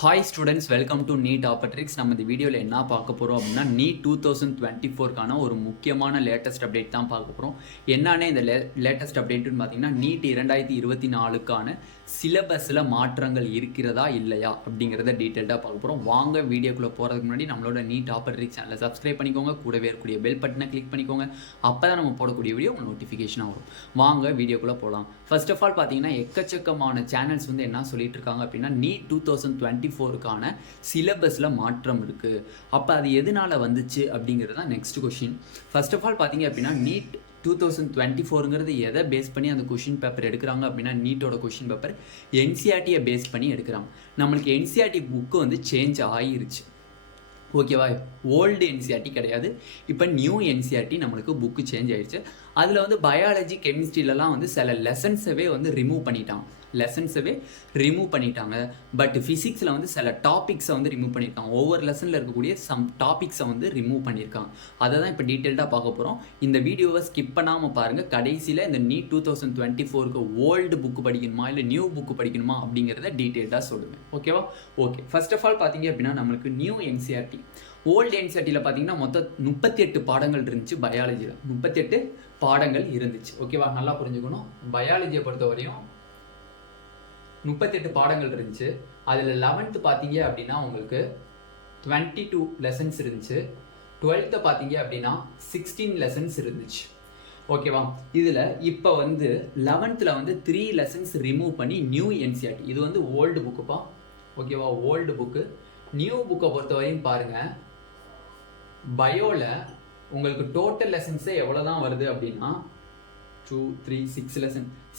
Hi students, welcome to Neet Opportrix. நம்ம இந்த வீடியோவில் என்ன பார்க்க போகிறோம் அப்படின்னா நீட் 2024க்கான ஒரு முக்கியமான லேட்டஸ்ட் அப்டேட் தான் பார்க்க போகிறோம். என்னன்னு இந்த லேட்டஸ்ட் அப்டேட்டுன்னு பார்த்தீங்கன்னா நீட் 2024க்கான சிலபஸில் மாற்றங்கள் இருக்கிறதா இல்லையா அப்படிங்கிறத டீட்டெயில்டாக பார்க்க போகிறோம். வாங்க வீடியோக்குள்ளே போகிறதுக்கு முன்னாடி நம்மளோட நீட் ஆப்பர்ட்ரிக்ஸ் சேனலை சப்ஸ்கிரைப் பண்ணிக்கோங்க, கூடவே இருக்கக்கூடிய பெல் பட்டனை கிளிக் பண்ணிக்கோங்க. அப்போ தான் நம்ம போடக்கூடிய வீடியோ நோட்டிஃபிகேஷனாக வரும். வாங்க வீடியோக்குள்ளே போகலாம். ஃபர்ஸ்ட் ஆஃப் ஆல் பார்த்தீங்கன்னா எக்கச்சக்கமான சேனல்ஸ் வந்து என்ன சொல்லிட்டு இருக்காங்க அப்படின்னா நீட் 2024க்கான சிலபஸில் மாற்றம் இருக்குது. அப்போ அது எதனால் வந்துச்சு அப்படிங்கிறது தான் next question. First of all பார்த்தீங்க அப்படின்னா நீட் 2024ங்கிறது எதை பேஸ் பண்ணி அந்த கொஷின் பேப்பர் எடுக்கிறாங்க அப்படின்னா நீட்டோட கொஷின் பேப்பர் என்சிஆர்டியை பேஸ் பண்ணி எடுக்கிறாங்க. நம்மளுக்கு என்சிஆர்டி புக்கு வந்து சேஞ்ச் ஆகிருச்சு. ஓகேவா, ஓல்டு என்சிஆர்டி கிடையாது, இப்போ நியூ என்சிஆர்டி நம்மளுக்கு புக்கு சேஞ்ச் ஆகிடுச்சு. அதில் வந்து பயாலஜி கெமிஸ்ட்ரியிலலாம் வந்து சில லெசன்ஸவே வந்து ரிமூவ் பண்ணிட்டாங்க. பட் ஃபிசிக்ஸில் வந்து சில டாபிக்ஸை வந்து ரிமூவ் பண்ணியிருக்காங்க. ஒவ்வொரு லெசனில் இருக்கக்கூடிய சம் டாபிக்ஸை வந்து ரிமூவ் பண்ணியிருக்காங்க. அதை தான் இப்போ டீட்டெயில்டாக பார்க்க போகிறோம். இந்த வீடியோவை ஸ்கிப் பண்ணாமல் பாருங்கள். கடைசியில் இந்த நீட் 2024க்கு ஓல்டு புக்கு படிக்கணுமா இல்லை நியூ புக்கு படிக்கணுமா அப்படிங்கிறத டீட்டெயில்டாக சொல்லுவேன். ஓகேவா? ஓகே, ஃபர்ஸ்ட் ஆஃப் ஆல் பார்த்தீங்க அப்படின்னா நம்மளுக்கு நியூ என்சிஆர்டி, ஓல்டு என்சிஆர்டியில் பார்த்தீங்கன்னா மொத்தம் 38 பாடங்கள் இருந்துச்சு. பயாலஜியில் 38 பாடங்கள் இருந்துச்சு. ஓகேவா, நல்லா புரிஞ்சுக்கணும். பயாலஜியை பொறுத்த வரையும் 38 பாடங்கள் இருந்துச்சு. அதில் 11th பார்த்தீங்க அப்படின்னா உங்களுக்கு 22 லெசன்ஸ் இருந்துச்சு. 12th பார்த்தீங்க அப்படின்னா 16 லெசன்ஸ் இருந்துச்சு. ஓகேவா, இதில் இப்போ வந்து 11th வந்து 3 லெசன்ஸ் ரிமூவ் பண்ணி நியூ என்சிஆர்டி, இது வந்து ஓல்டு புக்குப்பா. ஓகேவா, ஓல்டு புக்கு. நியூ புக்கை பொறுத்த வரையும் பாருங்கள், பயோவில் உங்களுக்கு டோட்டல் லெசன்ஸே எவ்வளோ தான் வருது அப்படின்னா 2, 3,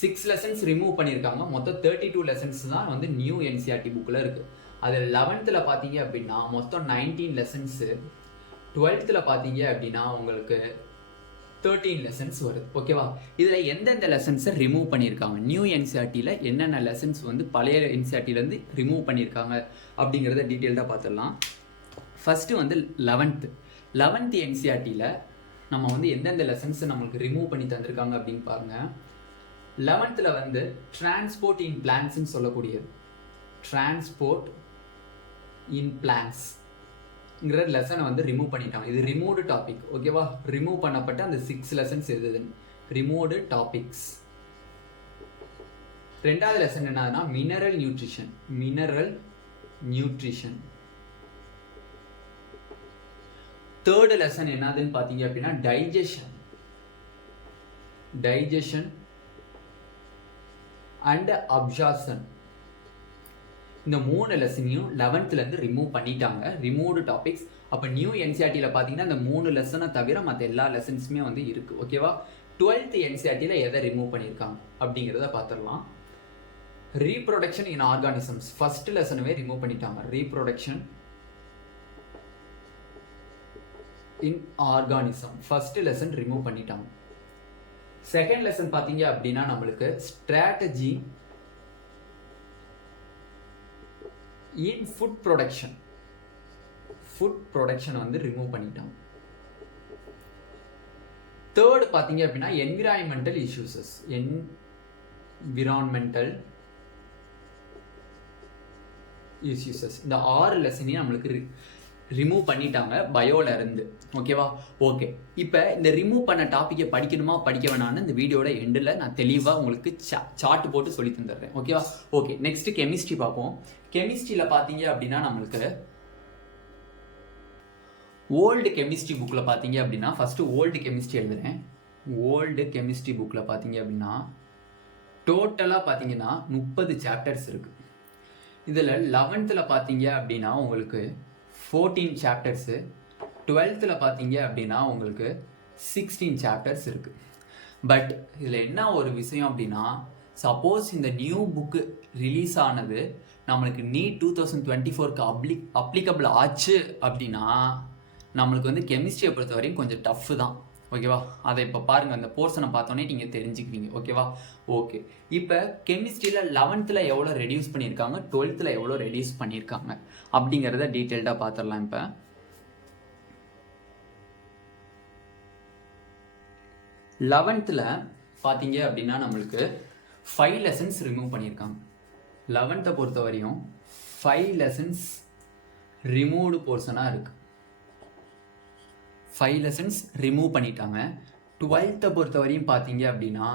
6 லெசன்ஸ் ரிமூவ் பண்ணியிருக்காங்க. மொத்தம் 32 லெசன்ஸ் தான் வந்து நியூ என்சிஆர்டி புக்கில் இருக்குது. அதில் 11th பார்த்தீங்க அப்படின்னா மொத்தம் 19 லெசன்ஸு. 12th பார்த்தீங்க அப்படின்னா உங்களுக்கு 13 லெசன்ஸ் வருது. ஓகேவா, இதில் எந்தெந்த லெசன்ஸை ரிமூவ் பண்ணியிருக்காங்க, நியூ என்சிஆர்டியில் என்னென்ன லெசன்ஸ் வந்து பழைய என்சிஆர்டிலேருந்து ரிமூவ் பண்ணியிருக்காங்க அப்படிங்கிறத டீட்டெயில்டாக பார்த்துடலாம். ஃபஸ்ட்டு வந்து 11th என்சிஆர்டியில் நம்ம வந்து எந்தெந்த லெசன்ஸை நம்மளுக்கு ரிமூவ் பண்ணி தந்திருக்காங்க அப்படின்னு பாருங்கள். 11th வந்து டிரான்ஸ்போர்ட் இன் பிளான்ஸ்ன்னு சொல்லக்கூடியது, டிரான்ஸ்போர்ட் இன் பிளான்ஸ்ங்கிற லெசனை வந்து ரிமூவ் பண்ணிட்டாங்க. இது ரிமூவ்டு டாபிக். ஓகேவா, ரிமூவ் பண்ணப்பட்ட அந்த 6 லெசன்ஸ் எதுன்னு ரிமூவ்டு டாபிக்ஸ். ரெண்டாவது லெசன் என்னதுன்னா மினரல் நியூட்ரிஷன். தேர்டு லெசன் என்னதுன்னு பார்த்தீங்க அப்படின்னா டைஜஷன் அண்ட் அப்சார்ப்ஷன். இந்த 3 லெசனையும் 11th ரிமூவ் பண்ணிட்டாங்க, ரிமூவ்டு டாபிக்ஸ். அப்போ நியூ என்சிஆர்டியில் பார்த்தீங்கன்னா இந்த 3 லெசனை தவிர மற்ற எல்லா லெசன்ஸுமே வந்து இருக்குது. ஓகேவா, 12th என்சிஆர்டியில் எதை ரிமூவ் பண்ணியிருக்காங்க அப்படிங்கிறத பார்த்துடலாம். ரீப்ரொடக்ஷன் இன் ஆர்கானிசம்ஸ் ஃபர்ஸ்ட் லெசனவே ரிமூவ் பண்ணிட்டாங்க. Reproduction in organism first lesson remove பண்ணிட்டாங்க. செகண்ட் லெசன் பார்த்தீங்க அப்படின்னா நம்மளுக்கு ஸ்ட்ராட்டஜி இன் ஃபுட் ப்ரொடக்ஷன் வந்து ரிமூவ் பண்ணிட்டாங்க. தேர்ட் பார்த்தீங்க அப்படின்னா என்விரான்மெண்டல் இஷ்யூஸஸ், இந்த 6 லெசனையும் நம்மளுக்கு ரிமூவ் பண்ணிட்டாங்க பயோல இருந்து. ஓகேவா, ஓகே. இப்போ இந்த ரிமூவ் பண்ண டாப்பிக்கை படிக்கணுமா படிக்க வேணான்னு இந்த வீடியோட எண்டில் நான் தெளிவாக உங்களுக்கு சார்ட் போட்டு சொல்லி தந்துடுறேன். ஓகேவா, ஓகே. நெக்ஸ்ட் கெமிஸ்ட்ரி பார்ப்போம். கெமிஸ்ட்ரியில் பார்த்தீங்க அப்படின்னா நம்மளுக்கு ஓல்டு கெமிஸ்ட்ரி புக்கில் பார்த்தீங்க அப்படின்னா ஃபஸ்ட்டு ஓல்டு கெமிஸ்ட்ரி எழுதுறேன். ஓல்டு கெமிஸ்ட்ரி புக்கில் பார்த்தீங்க அப்படின்னா டோட்டலாக பார்த்தீங்கன்னா 30 சாப்டர்ஸ் இருக்குது. இதில் 11th பார்த்தீங்க அப்படின்னா உங்களுக்கு 14 சாப்டர்ஸு. 12th பார்த்தீங்க அப்படின்னா உங்களுக்கு 16 சாப்டர்ஸ் இருக்குது. பட் இதில் என்ன ஒரு விஷயம் அப்படின்னா, சப்போஸ் இந்த நியூ புக்கு ரிலீஸ் ஆனது நம்மளுக்கு நீட் 2024க்கு அப்ளிகபிள் ஆச்சு அப்படின்னா நம்மளுக்கு வந்து கெமிஸ்ட்ரியை பொறுத்த வரையும் கொஞ்சம் டஃப்பு தான். ஓகேவா, அதை இப்போ பாருங்கள், அந்த போர்ஷனை பார்த்தோன்னே நீங்கள் தெரிஞ்சுக்குவீங்க. ஓகேவா, ஓகே. இப்போ கெமிஸ்ட்ரியில் 11th எவ்வளோ ரெடியூஸ் பண்ணியிருக்காங்க, 12th எவ்வளோ ரெடியூஸ் பண்ணியிருக்காங்க அப்படிங்கிறத டீட்டெயில்டாக பார்த்துடலாம். இப்போ 11th பார்த்தீங்க அப்படின்னா நம்மளுக்கு 5 லெசன்ஸ் ரிமூவ் பண்ணியிருக்காங்க. 11th பொறுத்த வரையும் 5 lessons removed போர்ஷனாக இருக்குது. 5 lessons remove பண்ணிட்டாங்க. 12th பொறுத்த வரையும் பார்த்தீங்க அப்படின்னா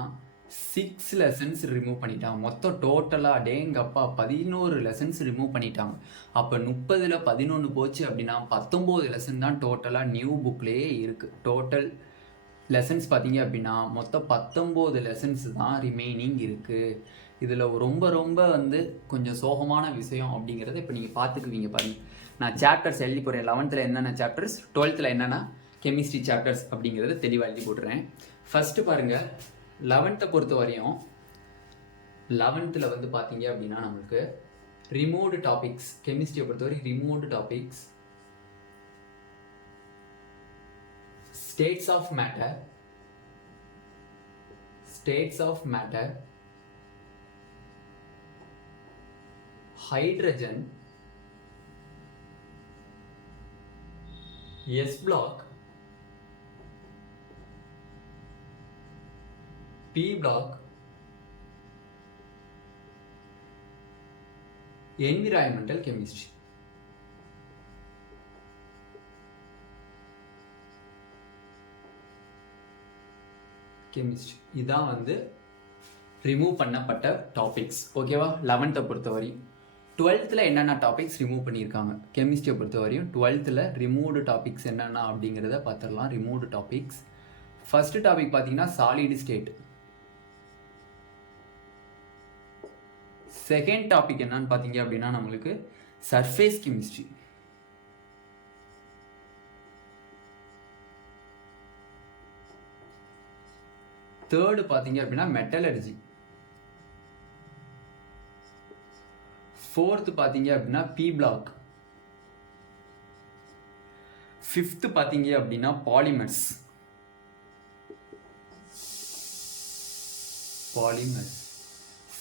6 lessons ரிமூவ் பண்ணிட்டாங்க. மொத்தம் டோட்டலாக டேங்கப்பா 11 lessons ரிமூவ் பண்ணிட்டாங்க. அப்போ 30ல் 11 போச்சு அப்படின்னா 19 லெசன் தான் டோட்டலாக நியூ புக்லேயே இருக்குது. டோட்டல் லெசன்ஸ் பார்த்தீங்க அப்படின்னா மொத்தம் 19 லெசன்ஸ் தான் ரிமைனிங் இருக்குது. இதில் ரொம்ப ரொம்ப கொஞ்சம் சோகமான விஷயம் அப்படிங்கிறத இப்போ நீங்கள் பார்த்துக்குவீங்க பாருங்கள். நான் சாப்டர்ஸ் எழுதி போகிறேன். 11th என்னென்ன சாப்டர்ஸ், 12th என்னென்ன கெமிஸ்ட்ரி சாப்டர்ஸ் அப்படிங்கிறத தெளிவாக எழுதி போட்டுறேன். ஃபஸ்ட்டு பாருங்கள், 11th பொறுத்த வரையும் 11th பார்த்தீங்க அப்படின்னா நம்மளுக்கு ரிமூவ்டு டாபிக்ஸ், கெமிஸ்ட்ரியை பொறுத்தவரை removed topics, states of matter, hydrogen, S block, P block, environmental chemistry. Chemistry இதான் ரிமூவ் பண்ணப்பட்ட டாபிக்ஸ். ஓகேவா? 11th பொறுத்தவரை. 12th என்னென்ன டாபிக்ஸ் ரிமூவ் பண்ணியிருக்காங்க கெமிஸ்ட்ரியை பொறுத்தவரையும் 12th ரிமூவ்டு டாபிக்ஸ் என்னென்ன அப்படிங்கிறத பார்த்துடலாம். ரிமூவ்டு டாபிக்ஸ் ஃபர்ஸ்ட் டாபிக் பார்த்தீங்கன்னா சாலிட் ஸ்டேட். செகண்ட் டாபிக் என்னன்னு பார்த்தீங்க அப்படின்னா நம்மளுக்கு சர்ஃபேஸ் கெமிஸ்ட்ரி. தேர்டு பார்த்தீங்க அப்படின்னா மெட்டலர்ஜி. ஃபோர்த்து பார்த்தீங்க அப்படின்னா பி பிளாக். ஃபிஃப்த்து பார்த்தீங்க அப்படின்னா பாலிமர்ஸ்.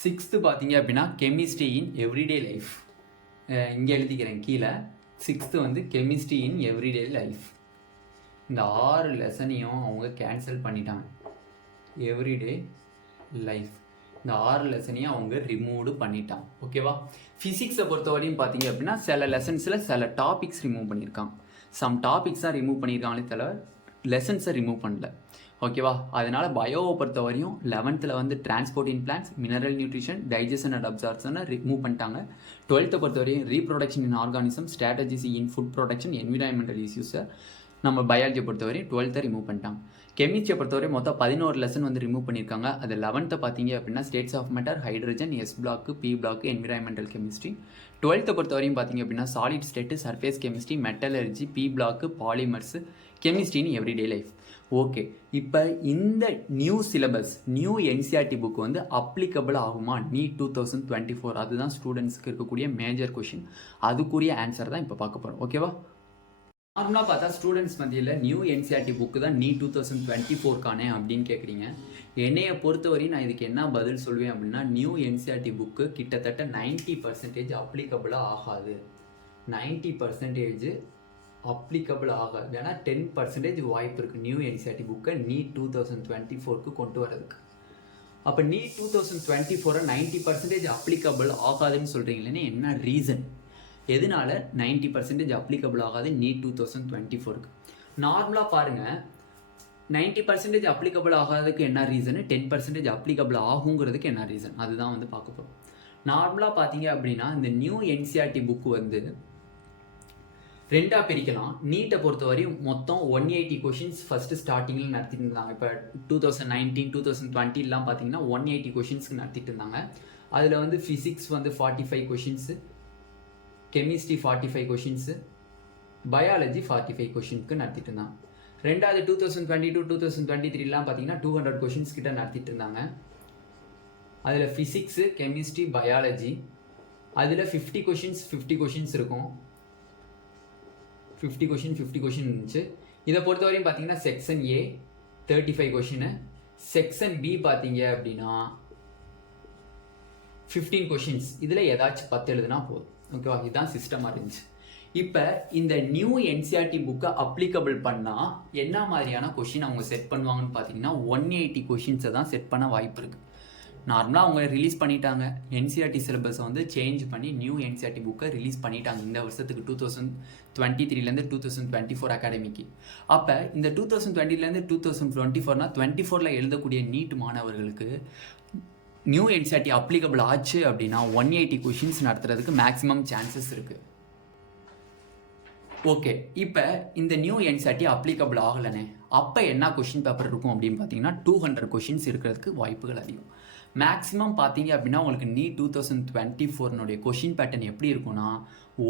சிக்ஸ்த்து பார்த்தீங்க அப்படின்னா கெமிஸ்ட்ரி இன் எவ்ரிடே லைஃப். இங்கே எழுதிக்கிறேன் கீழே. Sixth chemistry in everyday life. இந்த 6 லெசனையும் அவங்க கேன்சல் பண்ணிட்டாங்க. எவ்ரிடே லைஃப் இந்த 6 லெசனையும் அவங்க ரிமூவ்டு பண்ணிட்டாங்க. ஓகேவா? ஃபிசிக்ஸை பொறுத்தவரையும் பார்த்தீங்க அப்படின்னா சில லெசன்ஸில் சில டாபிக்ஸ் ரிமூவ் பண்ணியிருக்காங்க. சம் டாபிக்ஸ் தான் ரிமூவ் பண்ணியிருக்காங்களே தவிர லெசன்ஸை ரிமூவ் பண்ணல. ஓகேவா? அதனால் பயோவை பொறுத்தவரையும் 11th transport in plants, mineral nutrition, digestion and அப்சார்ப்ஷனை ரிமூவ் பண்ணிட்டாங்க. 12th பொறுத்தவரையும் reproduction in organism, strategies in food production, environmental இஷ்யூஸை நம்ம பயாலஜியை பொறுத்தவரையும் 12th ரிமூவ் பண்ணிட்டாங்க. கெமிஸ்ட்ரியை பொறுத்தவரை மொத்தம் 11 லெசன் ரிமூவ் பண்ணியிருக்காங்க. அது 11th பார்த்தீங்க அப்படின்னா states of matter, hydrogen, s block, p block, environmental chemistry. 12th பொறுத்தவரையும் பார்த்தீங்க அப்படின்னா solid state, surface chemistry, metallurgy, p block, polymers, கெமிஸ்ட்ரின்னு எவ்ரிடே லைஃப். ஓகே, இப்போ இந்த new syllabus, new NCERT book applicable ஆகுமா நீட் 2024? அதுதான் ஸ்டூடெண்ட்ஸ்க்கு இருக்கக்கூடிய மேஜர் கொஷின். அதுக்குரிய ஆன்சர் தான் இப்போ பார்க்க போகிறோம். ஓகேவா? நார்மலாக பார்த்தா ஸ்டூடெண்ட்ஸ் மத்தியில் நியூ என்சிஆர்டி புக்கு தான் நீட் 2024 அப்படின்னு கேட்குறீங்க. என்னையை பொறுத்தவரையும் நான் இதுக்கு என்ன பதில் சொல்வேன் அப்படின்னா, நியூ என்சிஆர்டி புக்கு கிட்டத்தட்ட 90% அப்ளிகபிளாக ஆகாது. 90% அப்ளிகபிள் ஆகாது. ஏன்னா 10% வாய்ப்பு இருக்குது நியூ என்சிஆர்டி புக்கை நீட் 2024 கொண்டு வரதுக்கு. அப்போ நீட் 2024 90% அப்ளிகபிள் ஆகாதுன்னு சொல்கிறீங்களேன்னு என்ன ரீசன்? எதனால 90% அப்ளிகபிள் ஆகாது நீட் 2024? நார்மலாக பாருங்கள், 90% அப்ளிகபிள் ஆகாததுக்கு என்ன ரீசனு, 10% அப்ளிகபிள் ஆகுங்கிறதுக்கு என்ன ரீசன், அதுதான் பார்க்க போகிறோம். நார்மலாக பார்த்தீங்க அப்படின்னா இந்த நியூ என்சிஆர்டி புக்கு ரெண்டாக பிரிக்கலாம். நீட்டை பொறுத்தவரையும் மொத்தம் 180 கொஷின்ஸ் ஃபஸ்ட்டு ஸ்டார்டிங்கில் நடத்திட்டு இருந்தாங்க. இப்போ 2019, 2020 பார்த்தீங்கன்னா 180 கொஷின்ஸ்க்கு நடத்திட்டு இருந்தாங்க. அதில் physics 45 questions, chemistry 45 questions, biology 45 கொஷின்ஸ்க்கு நடத்திட்டு இருந்தாங்க. ரெண்டாவது 2022, 2023 பார்த்தீங்கன்னா 200 கொஷின்ஸ் கிட்ட நடத்திட்டு இருந்தாங்க. அதில் ஃபிசிக்ஸு, கெமிஸ்ட்ரி, பயாலஜி அதில் 50 கொஷின்ஸ் இருக்கும். 50 கொஷின் இருந்துச்சு. இதை பொறுத்தவரையும் பார்த்தீங்கன்னா section A 35 question, section B பார்த்தீங்க அப்படின்னா 15 கொஷின்ஸ். இதில் ஏதாச்சும் 10 எழுதுனா போதும். ஓகேவா? இதுதான் சிஸ்டமாக இருந்துச்சு. இப்போ இந்த நியூ என்சிஆர்டி புக்கை அப்ளிகபிள் பண்ணால் என்ன மாதிரியான கொஷின் அவங்க செட் பண்ணுவாங்கன்னு பார்த்தீங்கன்னா 180 கொஷின்ஸை தான் செட் பண்ண வாய்ப்பு இருக்குது. நார்மலாக அவங்க ரிலீஸ் பண்ணிட்டாங்க, என்சிஆர்டி சிலபஸை வந்து சேஞ்ச் பண்ணி நியூ என்சிஆர்டி புக்கை ரிலீஸ் பண்ணிட்டாங்க இந்த வருஷத்துக்கு 2023 2024 அகாடமிக்கு. அப்போ இந்த 2020 2024 24 எழுதக்கூடிய நீட் மாணவர்களுக்கு நியூ என்சிஆர்டி அப்ளிகபிள் ஆச்சு அப்படின்னா 180 கொஷின்ஸ் நடத்துறதுக்கு மேக்ஸிமம் சான்சஸ் இருக்குது. ஓகே, இப்போ இந்த நியூ என்சிஆர்டி அப்ளிகபிள் ஆகலைனே, அப்போ என்ன கொஷின் பேப்பர் இருக்கும் அப்படின்னு பார்த்தீங்கன்னா 200 கொஷின்ஸ் இருக்கிறதுக்கு வாய்ப்புகள் அதிகம். மேக்ஸிமம் பார்த்தீங்க அப்படின்னா உங்களுக்கு நீட் 2024 கொஷின் பேட்டர்ன் எப்படி இருக்கும்னா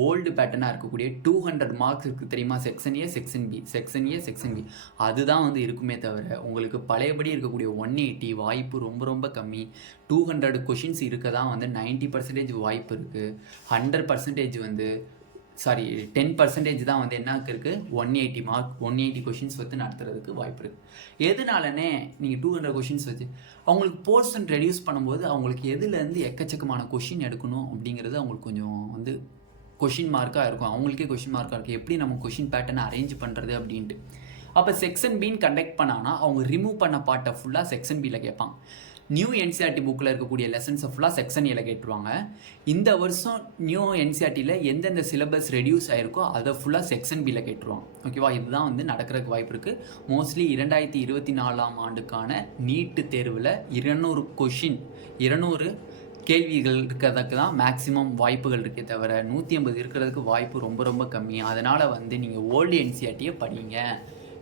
ஓல்டு பேட்டர்னாக இருக்கக்கூடிய 200 மார்க்ஸ் இருக்குது தெரியுமா, section A section B section A section B, அதுதான் வந்து இருக்குமே தவிர உங்களுக்கு பழையபடி இருக்கக்கூடிய 180 வாய்ப்பு ரொம்ப ரொம்ப கம்மி. 200 கொஷின்ஸ் இருக்க தான் வந்து 90% வாய்ப்பு இருக்குது. 100% வந்து 10% தான் வந்து என்ன இருக்குது 180 மார்க் 180 கொஷின்ஸ் வந்து நடத்துறதுக்கு வாய்ப்பு இருக்குது. எதுனாலனே நீங்கள் 200 கொஷின்ஸ் வச்சு அவங்களுக்கு போர்ஷன் ரெடியூஸ் பண்ணும்போது அவங்களுக்கு எதுலேருந்து எக்கச்சக்கமான கொஷின் எடுக்கணும் அப்படிங்கிறது அவங்களுக்கு கொஞ்சம் வந்து கொஷின் மார்க்காக இருக்கும். அவங்களுக்கே கொஷின் மார்க்காக இருக்குது, எப்படி நம்ம கொஷின் பேட்டர்னை அரேஞ்ச் பண்ணுறது அப்படின்ட்டு. அப்போ செக்ஷன் பின்னு கண்டக்ட் பண்ணாங்கன்னா அவங்க ரிமூவ் பண்ண பார்ட்டை ஃபுல்லாக செக்ஷன் பியில் கேட்பாங்க. நியூ என்சிஆர்டி புக்கில் இருக்கக்கூடிய லெசன்ஸை ஃபுல்லாக செக்ஷன் ஏல கேட்டுருவாங்க. இந்த வருஷம் நியூ என்சிஆர்டியில் எந்தெந்த சிலபஸ் ரெடியூஸ் ஆகிருக்கோ அதை ஃபுல்லாக செக்ஷன் பியில் கேட்டுருவாங்க. ஓகேவா, இதுதான் வந்து நடக்கிறதுக்கு வாய்ப்பு இருக்குது. மோஸ்ட்லி 2024 ஆண்டுக்கான நீட்டு தேர்வில் 200 கேள்விகள் இருக்கிறதுக்கு தான் மேக்ஸிமம் வாய்ப்புகள் இருக்கே தவிர 150 இருக்கிறதுக்கு வாய்ப்பு ரொம்ப ரொம்ப கம்மி. அதனால் வந்து நீங்கள் ஓல்டு என்சிஆர்டியை படிங்க,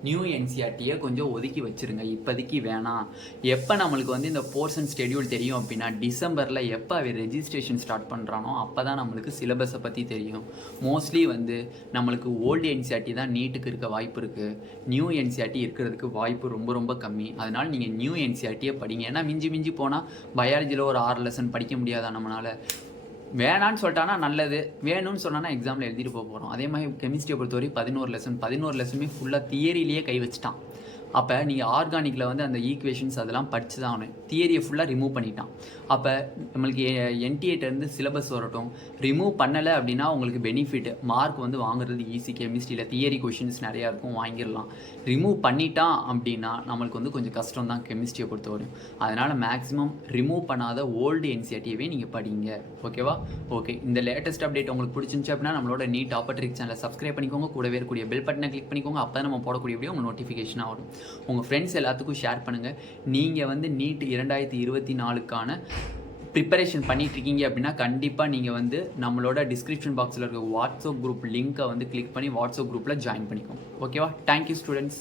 நியூ என்சிஆர்டியை கொஞ்சம் ஒதுக்கி வச்சுருங்க, இப்போதைக்கு வேணாம். எப்போ நம்மளுக்கு வந்து இந்த போர்ஷன் ஸ்கெடியூல் தெரியும் அப்படின்னா டிசம்பரில் எப்போ அவன் ரெஜிஸ்ட்ரேஷன் ஸ்டார்ட் பண்ணுறானோ அப்போ தான் நம்மளுக்கு சிலபஸை பற்றி தெரியும். மோஸ்ட்லி வந்து நம்மளுக்கு ஓல்டு என்சிஆர்டி தான் நீட்டுக்கு இருக்க வாய்ப்பு இருக்குது, நியூ என்சிஆர்டி இருக்கிறதுக்கு வாய்ப்பு ரொம்ப ரொம்ப கம்மி. அதனால் நீங்கள் நியூ என்சிஆர்டியை படிங்க. ஏன்னா மிஞ்சி போனால் பயாலஜியில் ஒரு 6 லெசன் படிக்க முடியாதா நம்மளால். வேணான்னு சொல்லிட்டானா நல்லது, வேணும்னு சொன்னானா எக்ஸாமில் எழுதிட்டு போகிறோம். அதே மாதிரி கெமிஸ்ட்ரியை பொறுத்தவரை 11 லெசனுமே ஃபுல்லாக தியரியிலேயே கை வச்சுட்டான். அப்போ நீங்கள் ஆர்கானிக்கில் வந்து அந்த ஈக்குவேஷன்ஸ் அதெல்லாம் படித்து தான் ஆகணும். தியரியை ஃபுல்லாக ரிமூவ் பண்ணிட்டான். அப்போ நம்மளுக்கு என்டிஏட்டேருந்து சிலபஸ் வரட்டும், ரிமூவ் பண்ணலை அப்படின்னா உங்களுக்கு பெனிஃபிட், மார்க் வந்து வாங்குறது ஈஸி. கெமிஸ்ட்ரியில் தியரி கொஷின்ஸ் நிறையா இருக்கும், வாங்கிடலாம். ரிமூவ் பண்ணிட்டான் அப்படின்னா நம்மளுக்கு வந்து கொஞ்சம் கஷ்டம் தான் கெமிஸ்ட்ரியை பொறுத்தவரையும். அதனால் மேக்ஸிமம் ரிமூவ் பண்ணாத ஓல்டு என்சிஆர்டியவே நீங்கள் படிங்க. ஓகேவா? ஓகே, இந்த லேட்டஸ்ட் அப்டேட் உங்களுக்கு பிடிச்சிருந்துச்சு அப்படின்னா நம்மளோட நீட் ஆப்பர்ட்ரிக் சேனலை சப்ஸ்கிரைப் பண்ணிக்கோங்க, கூடவே இருக்கக்கூடிய பெல் பட்டனை கிளிக் பண்ணிக்கோங்க. அப்போ நம்ம போடக்கூடிய வீடியோ உங்கள் நோட்டிஃபிகேஷனாக வரும். உங்கள் ஃப்ரெண்ட்ஸ் எல்லாத்துக்கும் ஷேர் பண்ணுங்கள். நீங்கள் வந்து நீட் 2024 ப்ரிப்பரேஷன் பண்ணிகிட்ருக்கீங்க அப்படின்னா கண்டிப்பாக நீங்கள் வந்து நம்மளோட டிஸ்கிரிப்ஷன் பாக்ஸில் இருக்க வாட்ஸ்அப் குரூப் லிங்க்கை வந்து கிளிக் பண்ணி வாட்ஸ்அப் குரூப்பில் ஜாயின் பண்ணிக்கோங்க. ஓகேவா? Thank you students.